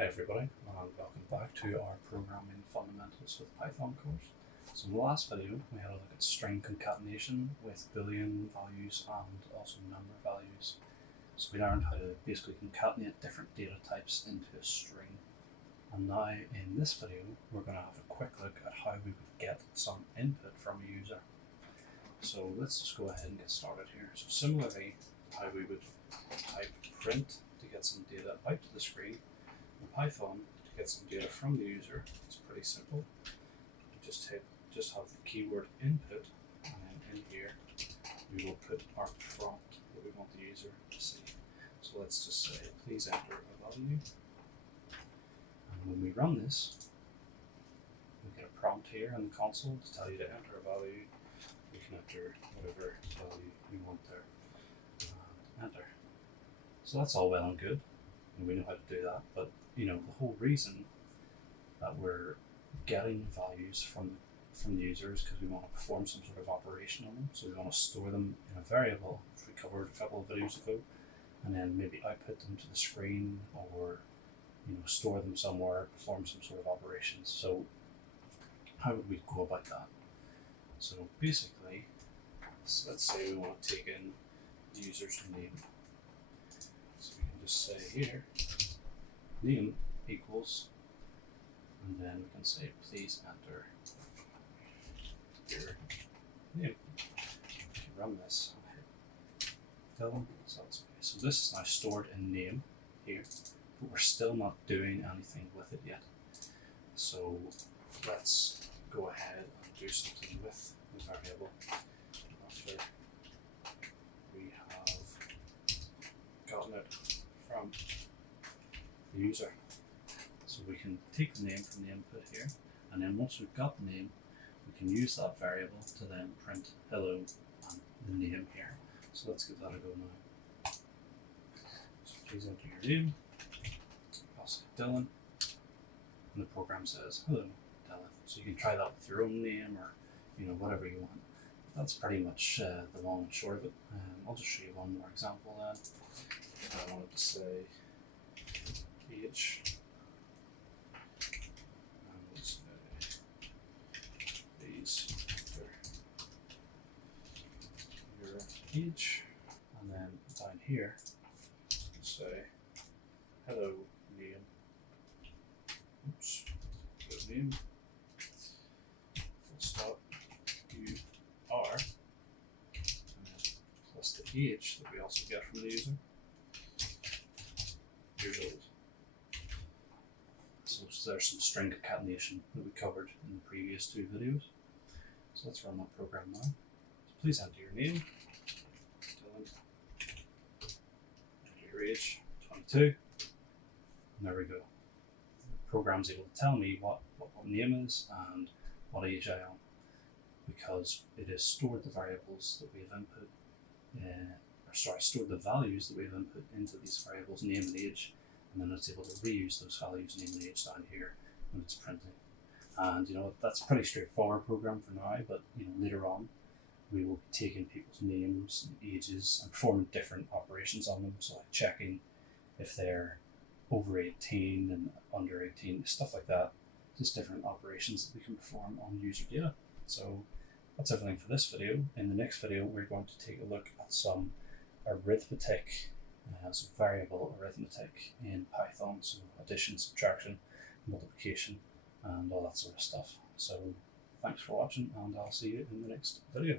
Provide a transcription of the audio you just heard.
Hi everybody, and welcome back to our Programming Fundamentals with Python course. So in the last video, we had a look at string concatenation with Boolean values and also number values. So we learned how to basically concatenate different data types into a string. And now in this video, we're going to have a quick look at how we would get some input from a user. So let's just go ahead and get started here. So similarly, how we would type print to get some data out to the screen. In Python, to get some data from the user, it's pretty simple. We just have the keyword input, and then in here we will put our prompt that we want the user to see. So let's just say, please enter a value. And when we run this, we get a prompt here in the console to tell you to enter a value. We can enter whatever value we want there and enter. So that's all well and good, and we know how to do that, but the whole reason that we're getting values from the users because we want to perform some sort of operation on them. So we want to store them in a variable, which we covered a couple of videos ago, and then maybe output them to the screen or store them somewhere, perform some sort of operations. So how would we go about that? So basically, let's say we want to take in the user's name. So we can just say here, name equals, and then we can say, please enter your name. If you run this, tell them, so that's okay. So this is now stored in name here, but we're still not doing anything with it yet. So let's go ahead and do something with the variable after we have gotten it from the user. So we can take the name from the input here, and then once we've got the name, we can use that variable to then print hello and the name here. So let's give that a go now. So please enter your name, pass it Dylan, and the program says hello Dylan. So you can try that with your own name or whatever you want. That's pretty much the long and short of it. I'll just show you one more example then. I wanted to say age, and let's say please enter your age, and then down here say hello name, hello name, full stop, you are, and then plus the age that we also get from the user, years old. So there's some string concatenation that we covered in the previous two videos. So let's run that program now. So please enter your name, Dylan, enter your age, 22, and there we go. The program's able to tell me what name is and what age I am, because it has stored the variables that we have input, stored the values that we have input into these variables, name and age, and then it's able to reuse those values, name and age, down here when it's printing. And that's a pretty straightforward program for now, but later on we will be taking people's names and ages and performing different operations on them, so like checking if they're over 18 and under 18, stuff like that. Just different operations that we can perform on user data. So that's everything for this video. In the next video, we're going to take a look at some arithmetic, some variable arithmetic in Python, so addition, subtraction, multiplication, and all that sort of stuff. So thanks for watching, and I'll see you in the next video.